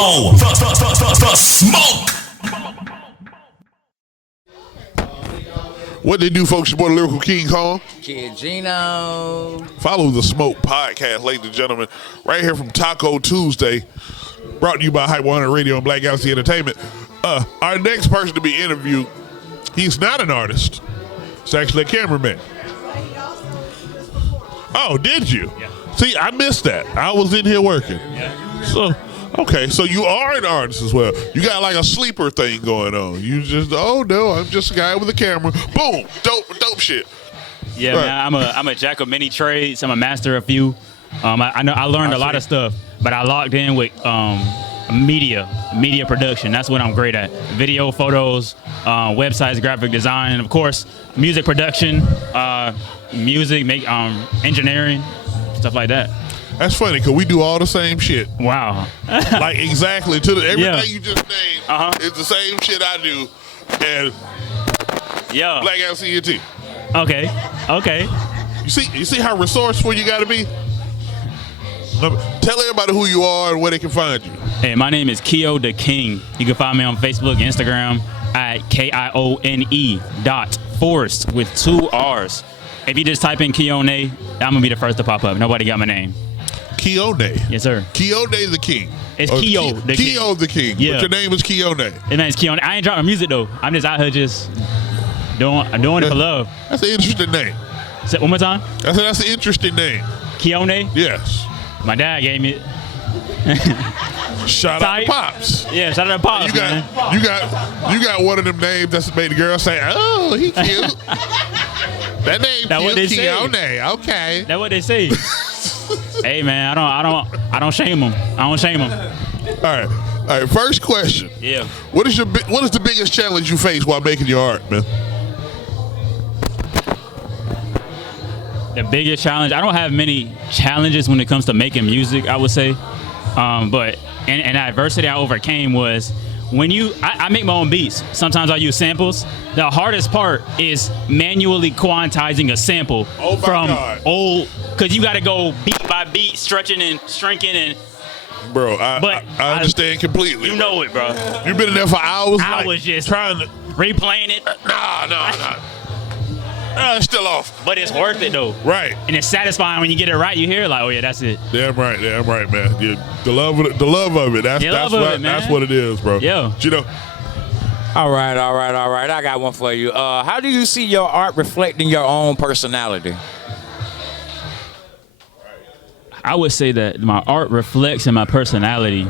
Follow the smoke. What they do, folks? Your boy, the Lyrical KingKong. Kid Gino. Follow the Smoke Podcast, ladies and gentlemen, right here from Taco Tuesday, brought to you by Hype 100 Radio and Black Galaxy Entertainment. Our next person to be interviewed, he's not an artist. It's actually a cameraman. Oh, did you? Yeah. See, I missed that. I was in here working. Yeah. So, okay, so you are an artist as well. You got like a sleeper thing going on. You just, oh no, I'm just a guy with a camera. Boom, dope shit. Yeah, Right. man. I'm a jack of many trades. I'm a master of few. I know I learned a lot of stuff, but I logged in with media production. That's what I'm great at. Video, photos, websites, graphic design, and of course, music production, engineering, stuff like that. That's funny because we do all the same shit. Wow. Like exactly to the everything Yeah. you just named is the same shit I do, and Yeah. Black Galaxy ENT. Okay. You see how resourceful you got to be. Tell everybody who you are and where they can find you. Hey, my name is Keo the King. You can find me on Facebook, Instagram at KIONE.Forrest with 2 R's. If you just type in Keone, I'm gonna be the first to pop up. Nobody got my name. Keone. Yes, sir. Keone the King. It's Keo the King. Keo the King. Yeah. But your name is Keone. His name's Keone. I ain't dropping music though. I'm just out here just doing it for love. That's an interesting name. Say it one more time. I said that's an interesting name. Keone. Yes. My dad gave me it. Shout out to Type. Pops. Yeah, shout out to Pops, man. You got one of them names that's made the girl say, "Oh, he cute." That name That what they cute, say. Keone. Okay. That's what they say. Hey man, I don't shame them. I don't shame them. All right. First question. Yeah. What is the biggest challenge you face while making your art, man? The biggest challenge, I don't have many challenges when it comes to making music, I would say. But an adversity I overcame was when I make my own beats. Sometimes I use samples. The hardest part is manually quantizing a sample from God. old, because you got to go beat by beat, stretching and shrinking and. Bro, I understand completely. You know it, bro. You've been in there for hours. I like, was just trying to. replaying it. Nah. It's still off. But it's worth it though. Right. And it's satisfying when you get it right. You hear it like, oh yeah, that's it. Damn right, man. The love of it. That's what it is, bro. Yeah. You know. All right. I got one for you. How do you see your art reflecting your own personality? I would say that my art reflects in my personality.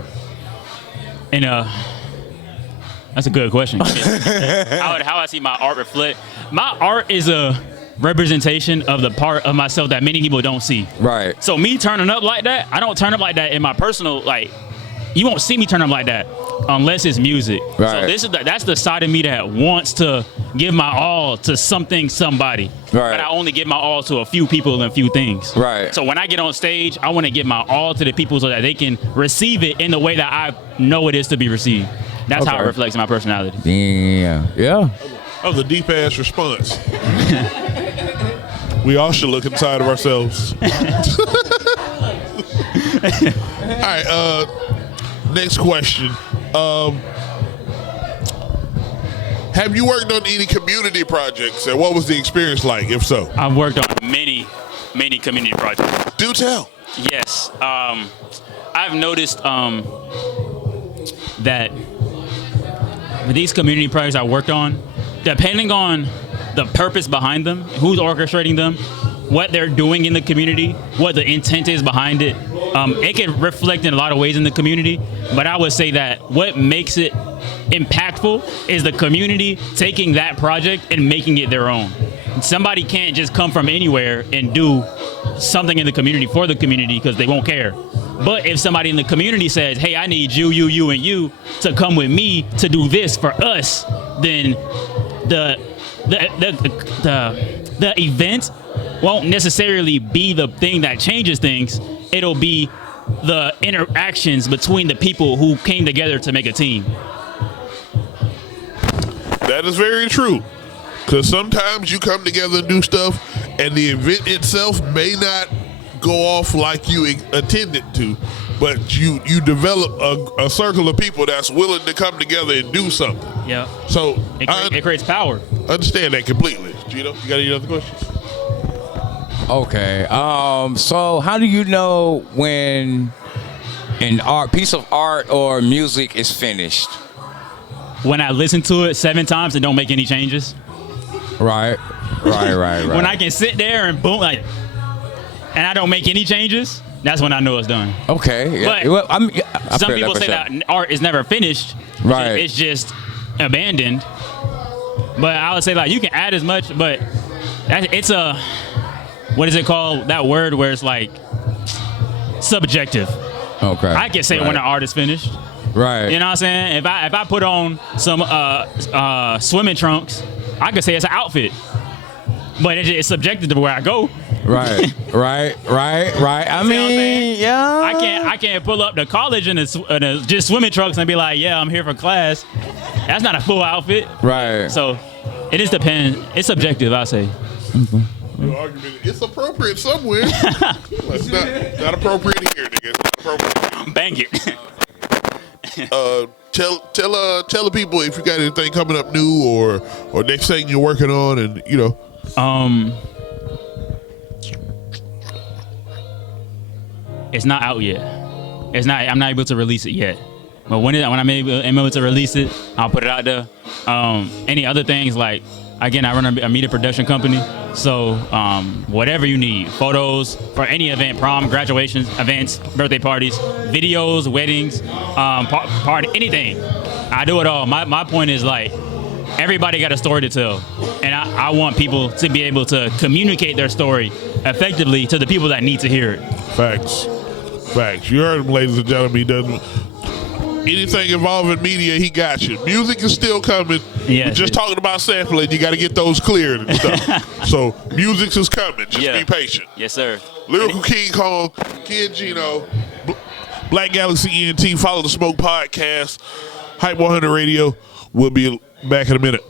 And that's a good question. How I see my art reflect. My art is a representation of the part of myself that many people don't see. Right. So me turning up like that, I don't turn up like that in my personal, like, you won't see me turn up like that unless it's music. Right. So that's the side of me that wants to give my all to somebody. Right. But I only give my all to a few people and a few things. Right. So when I get on stage, I want to give my all to the people so that they can receive it in the way that I know it is to be received. That's how it reflects in my personality. Yeah. That was a deep ass response. We all should look inside of ourselves. All right. Next question. Have you worked on any community projects, and what was the experience like, if so? I've worked on many community projects. Do tell. Yes. I've noticed that with these community projects I worked on, depending on the purpose behind them, who's orchestrating them, what they're doing in the community, what the intent is behind it, it can reflect in a lot of ways in the community. But I would say that what makes it impactful is the community taking that project and making it their own. Somebody can't just come from anywhere and do something in the community for the community because they won't care. But if somebody in the community says, hey, I need you, and you to come with me to do this for us, then the event won't necessarily be the thing that changes things. It'll be the interactions between the people who came together to make a team. That is very true. Because sometimes you come together and do stuff, and the event itself may not go off like you intended to. but you develop a circle of people that's willing to come together and do something. Yeah. So It creates power. Understand that completely. Gino, you got any other questions? Okay. So how do you know when an piece of art or music is finished? When I listen to it 7 times and don't make any changes. Right. When I can sit there and boom, like, and I don't make any changes, that's when I know it's done. Okay. But well, I some feel people for say sure. that art is never finished. Right. It's just abandoned. But I would say, like, you can add as much, but it's a, what is it called? That word where it's like subjective. Okay. I can say when an art is finished. Right. You know what I'm saying? If I put on some swimming trunks, I could say it's an outfit. But it's subjective to where I go. Right. I mean, yeah. I can't pull up to college in just swimming trunks and be like, yeah, I'm here for class. That's not a full outfit. Right. So it just depends. It's subjective, I say. Your argument, it's appropriate somewhere. It's not appropriate here, nigga. It's not appropriate. Bang it. Tell the people if you got anything coming up new or next thing you're working on, and you know. It's not out yet. I'm not able to release it yet. But when I'm able to release it, I'll put it out there. Any other things, like, again, I run a media production company. So whatever you need, photos for any event, prom, graduations, events, birthday parties, videos, weddings, party, anything. I do it all. My point is, like, everybody got a story to tell. And I want people to be able to communicate their story effectively to the people that need to hear it. Facts. You heard him, ladies and gentlemen. He doesn't. Anything involving media, he got you. Music is still coming. Yes, We're just talking about sampling. You got to get those cleared and stuff. So music is coming. Just be patient. Yes, sir. Lyrical KingKong, Kid Gino, Black Galaxy ENT. Follow the Smoke Podcast. Hype 100 Radio. We'll be back in a minute.